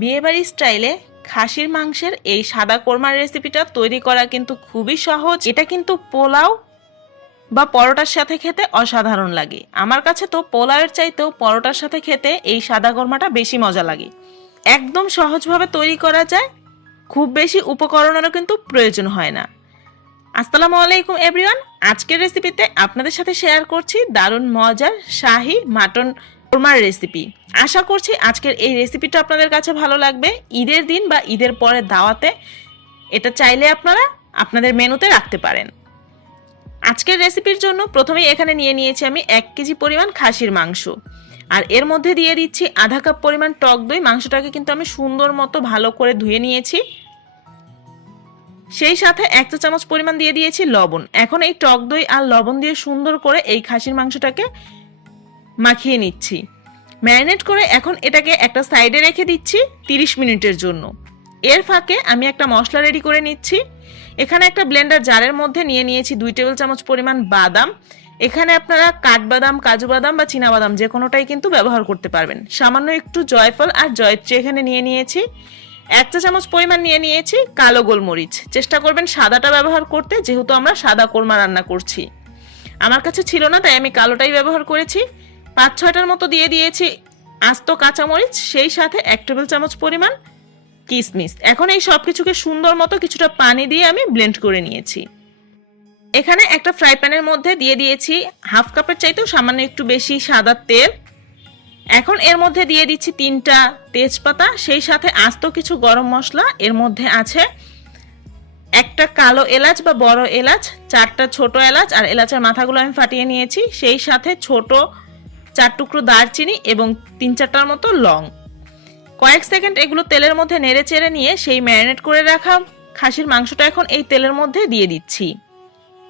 বিয়েবাড়ি স্টাইলে খাসির মাংসের এই সাদা কোরমার রেসিপিটা তৈরি করা কিন্তু খুবই সহজ। এটা কিন্তু পোলাও বা পরোটার সাথে খেতে অসাধারণ লাগে। আমার কাছে তো পোলাওয়ের চাইতেও পরোটার সাথে খেতে এই সাদা কোরমাটা বেশি মজা লাগে। একদম সহজভাবে তৈরি করা যায়, খুব বেশি উপকরণেরও কিন্তু প্রয়োজন হয় না। আসসালামু আলাইকুম এভরিওয়ান, আজকের রেসিপিতে আপনাদের সাথে শেয়ার করছি দারুণ মজার শাহি মাটন কোরমার রেসিপি। আশা করছি আজকের এই রেসিপিটা আপনাদের কাছে ভালো লাগবে। ঈদের দিন বা ঈদের পরে দাওয়াতে এটা চাইলে আপনারা আপনাদের মেনুতে রাখতে পারেন। আজকের রেসিপির জন্য প্রথমেই এখানে নিয়ে নিয়েছি আমি 1 কেজি পরিমাণ খাসির মাংস, আর এর মধ্যে দিয়ে দিচ্ছি আধা কাপ পরিমাণ টক দই। মাংসটাকে কিন্তু আমি সুন্দর মতো ভালো করে ধুয়ে নিয়েছি। সেই সাথে 1 চা চামচ পরিমাণ দিয়ে দিয়েছি লবণ। এখন এই টক দই আর লবণ দিয়ে সুন্দর করে এই খাসির মাংসটাকে মাখিয়ে নিচ্ছি। ম্যারিনেট করে এখন এটাকে একটা সাইডে রেখে দিচ্ছি 30 মিনিটের জন্য। এর ফাঁকে আমি একটা মশলা রেডি করে নিচ্ছি। এখানে একটা ব্লেন্ডার জারের মধ্যে নিয়ে নিয়েছি 2 টেবিল চামচ পরিমাণ বাদাম। এখানে আপনারা কাঠবাদাম, কাজু বাদাম বা চীনা বাদাম যে কোনোটাই কিন্তু ব্যবহার করতে পারবেন। সামান্য একটু জয়ফল আর জয়ত্রী এখানে নিয়ে নিয়েছি। 1 চা চামচ পরিমাণ নিয়ে নিয়েছি কালো গোলমরিচ। চেষ্টা করবেন সাদাটা ব্যবহার করতে, যেহেতু আমরা সাদা কোরমা রান্না করছি। আমার কাছে ছিল না তাই আমি কালোটাই ব্যবহার করেছি। 5-6টার মতো দিয়ে দিয়েছি আস্ত কাঁচামরিচ, সেই সাথে 1 টেবিল চামচ পরিমাণ কিশমিশ। এখন এই সব কিছুকে সুন্দর মতো কিছুটা পানি দিয়ে আমি ব্লেন্ড করে নিয়েছি। এখানে একটা ফ্রাই প্যানের মধ্যে দিয়ে দিয়েছি হাফ কাপের চাইতেও সামান্য একটু বেশি সাদা তেল। এখন এর মধ্যে দিয়ে দিচ্ছি 3টা তেজপাতা, সেই সাথে আস্ত কিছু গরম মশলা। এর মধ্যে আছে একটা কালো এলাচ বা বড় এলাচ, 4টা ছোট এলাচ, আর এলাচের মাথাগুলো আমি ফাটিয়ে নিয়েছি। সেই সাথে ছোট 4 টুকরো দারচিনি এবং 3-4টার মতো লং। কয়েক সেকেন্ড এগুলো তেলের মধ্যে নেড়ে চেড়ে নিয়ে সেই ম্যারিনেট করে রাখা খাসির মাংসটা এখন এই তেলের মধ্যে দিয়ে দিচ্ছি।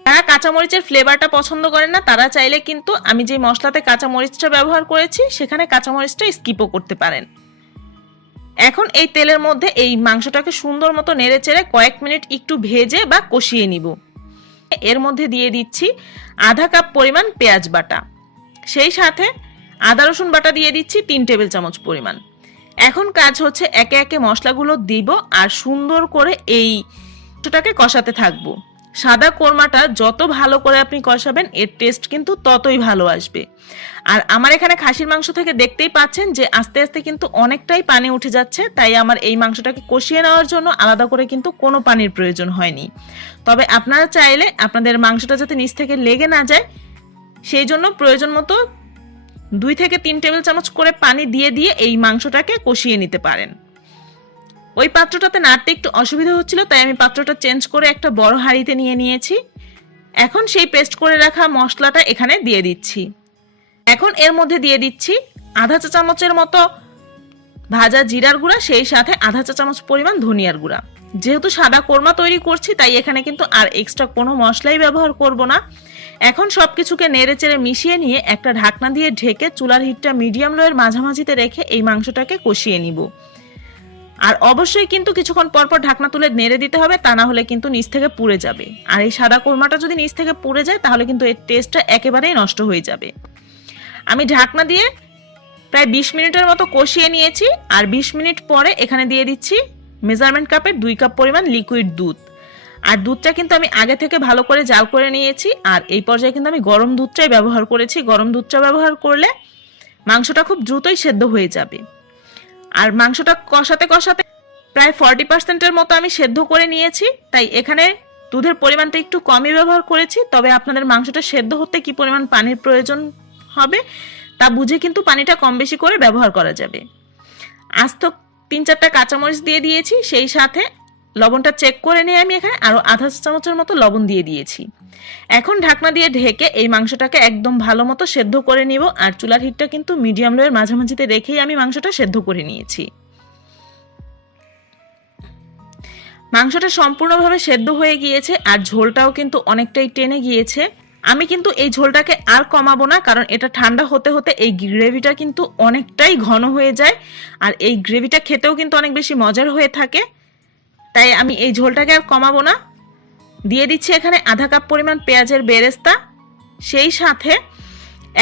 যারা কাঁচামরিচের ফ্লেভারটা পছন্দ করেন না তারা চাইলে কিন্তু আমি যে মশলাতে কাঁচামরিচটা ব্যবহার করেছি সেখানে কাঁচামরিচটা স্কিপও করতে পারেন। এখন এই তেলের মধ্যে এই মাংসটাকে সুন্দর মতো নেড়ে চেড়ে কয়েক মিনিট একটু ভেজে বা কষিয়ে নিব। এর মধ্যে দিয়ে দিচ্ছি আধা কাপ পরিমাণ পেঁয়াজ বাটা, সেই সাথে আদা রসুন বাটা দিয়ে দিচ্ছি 3 টেবিল চামচ পরিমাণ। এখন কাজ হচ্ছে একে একে মশলাগুলো দিব আর সুন্দর করে এই মাংসটাকে কষাতে থাকবো। সাদা কোরমাটা যত ভালো করে আপনি কষাবেন এর টেস্ট কিন্তু ততই ভালো আসবে। আর আমার এখানে খাসির মাংস থেকে দেখতেই পাচ্ছেন যে আস্তে আস্তে কিন্তু অনেকটাই পানি উঠে যাচ্ছে, তাই আমার এই মাংসটাকে কষিয়ে নেওয়ার জন্য আলাদা করে কিন্তু কোনো পানির প্রয়োজন হয়নি। তবে আপনারা চাইলে আপনাদের মাংসটা যাতে নিচ থেকে লেগে না যায় সেই জন্য প্রয়োজন মতো 2 থেকে 3 টেবিল চামচ করে পানি দিয়ে দিয়ে এই মাংসটাকে কষিয়ে নিতে পারেন। ওই পাত্রটাতে নাড়তে একটু অসুবিধা হচ্ছিল তাই আমি পাত্রটা চেঞ্জ করে একটা বড় হাঁড়িতে নিয়ে নিয়েছি। এখন সেই পেস্ট করে রাখা মশলাটা এখানে দিয়ে দিচ্ছি। এখন এর মধ্যে দিয়ে দিচ্ছি আধা চা চামচের মতো ভাজা জিরার গুঁড়া, সেই সাথে আধা চা চামচ পরিমাণ ধনিয়ার গুঁড়া। যেহেতু সাদা কোরমা তৈরি করছি তাই এখানে কিন্তু আর এক্সট্রা কোনো মশলাই ব্যবহার করব না। এখন সবকিছুকে নেড়ে চেড়ে মিশিয়ে নিয়ে একটা ঢাকনা দিয়ে ঢেকে চুলার হিটটা মিডিয়াম লোয়ের মাঝামাঝিতে রেখে এই মাংসটাকে কষিয়ে নিব। আর অবশ্যই কিন্তু কিছুক্ষণ পরপর ঢাকনা তুলে নেড়ে দিতে হবে, তা না হলে কিন্তু নিচ থেকে পুড়ে যাবে। আর এই সাদা কোরমাটা যদি নিচ থেকে পুড়ে যায় তাহলে কিন্তু এর টেস্টটা একেবারেই নষ্ট হয়ে যাবে। আমি ঢাকনা দিয়ে প্রায় 20 মিনিটের মতো কষিয়ে নিয়েছি। আর 20 মিনিট পরে এখানে দিয়ে দিচ্ছি মেজারমেন্ট কাপের 2 কাপ পরিমাণ লিকুইড দুধ। আর দুধটা কিন্তু আমি আগে থেকে ভালো করে জাল করে নিয়েছি। আর এই পর্যায়ে কিন্তু আমি গরম দুধটাই ব্যবহার করেছি। গরম দুধটা ব্যবহার করলে মাংসটা খুব দ্রুতই সেদ্ধ হয়ে যাবে। আর মাংসটা কষাতে কষাতে প্রায় 40%-এর মতো আমি সেদ্ধ করে নিয়েছি, তাই এখানে দুধের পরিমাণটা একটু কমই ব্যবহার করেছি। তবে আপনাদের মাংসটা সেদ্ধ হতে কি পরিমাণ পানির প্রয়োজন হবে তা বুঝে কিন্তু পানিটা কম বেশি করে ব্যবহার করা যাবে। আস্ত 3-4টা কাঁচামরিচ দিয়ে দিয়েছি, সেই সাথে লবণটা চেক করে নিয়ে আমি এখানে আরো আধা চা চামচের মতো লবণ দিয়ে দিয়েছি। এখন ঢাকনা দিয়ে ঢেকে এই মাংসটাকে একদম ভালো মতো সেদ্ধ করে নিব। আর চুলার হিটটা কিন্তু মিডিয়াম লোয়ের মাঝামাঝিতে রেখেই আমি মাংসটা সেদ্ধ করে নিয়েছি। মাংসটা সম্পূর্ণভাবে সেদ্ধ হয়ে গিয়েছে আর ঝোলটাও কিন্তু অনেকটাই টেনে গিয়েছে। আমি কিন্তু এই ঝোলটাকে আর কমাবো না, কারণ এটা ঠান্ডা হতে হতে এই গ্রেভিটা কিন্তু অনেকটাই ঘন হয়ে যায়। আর এই গ্রেভিটা খেতেও কিন্তু অনেক বেশি মজার হয়ে থাকে, তাই আমি এই ঝোলটাকে আর কমাবো না। দিয়ে দিচ্ছি এখানে আধা কাপ পরিমাণ পেঁয়াজের বেরেস্তা, সেই সাথে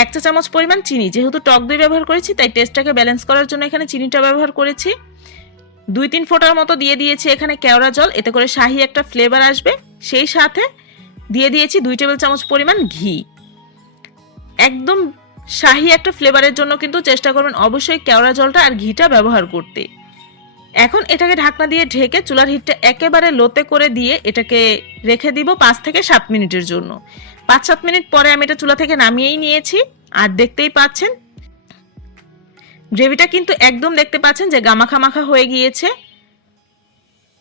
1 চা চামচ পরিমাণ চিনি। যেহেতু টক দই ব্যবহার করেছি তাই টেস্টটাকে ব্যালেন্স করার জন্য এখানে চিনিটা ব্যবহার করেছি। 2-3 ফোঁটার মতো দিয়ে দিয়েছি এখানে কেওড়া জল, এতে করে শাহি একটা ফ্লেভার আসবে। সেই সাথে দিয়ে দিয়েছি 2 টেবিল চামচ পরিমাণ ঘি। একদম শাহি একটা ফ্লেভারের জন্য কিন্তু চেষ্টা করবেন অবশ্যই কেওড়া জলটা আর ঘিটা ব্যবহার করতে। এখন এটাকে ঢাকনা দিয়ে ঢেকে চুলার হিটটা একেবারে লোতে করে দিয়ে এটাকে রেখে দিব 5 থেকে 7 মিনিটের জন্য। 5-7 মিনিট পরে আমি এটা চুলা থেকে নামিয়েই নিয়েছি। আর দেখতেই পাচ্ছেন গ্রেভিটা কিন্তু একদম দেখতে পাচ্ছেন যে গামাখা মাখা হয়ে গিয়েছে।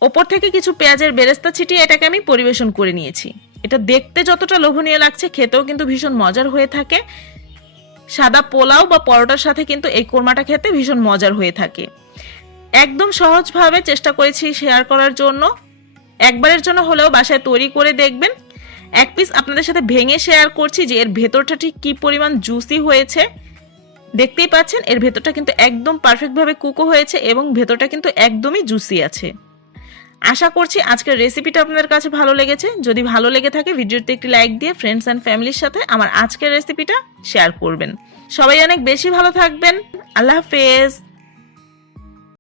ওপর থেকে কিছু পেঁয়াজের বেরেস্তা ছিটিয়ে এটাকে আমি পরিবেশন করে নিয়েছি। এটা দেখতে যতটা লোভনীয় লাগছে খেতেও কিন্তু ভীষণ মজার হয়ে থাকে। সাদা পোলাও বা পরোটার সাথে কিন্তু এই কোরমাটা খেতে ভীষণ মজার হয়ে থাকে। একদম সহজভাবে চেষ্টা করেছি শেয়ার করার জন্য। একবারের জন্য হলেও বাসায় তৈরি করে দেখবেন। এক পিস আপনাদের সাথে ভেঙে শেয়ার করছি যে এর ভেতরটা ঠিক কি পরিমাণ জুসি হয়েছে। দেখতেই পাচ্ছেন এর ভেতরটা কিন্তু একদম পারফেক্টভাবে কুকও হয়েছে এবং ভেতরটা কিন্তু একদমই জুসি আছে। আশা করছি আজকের রেসিপিটা আপনাদের কাছে ভালো লেগেছে। যদি ভালো লেগে থাকে ভিডিওতে একটি লাইক দিয়ে ফ্রেন্ডস অ্যান্ড ফ্যামিলির সাথে আমার আজকের রেসিপিটা শেয়ার করবেন। সবাই অনেক বেশি ভালো থাকবেন। আল্লাহ হাফেজ।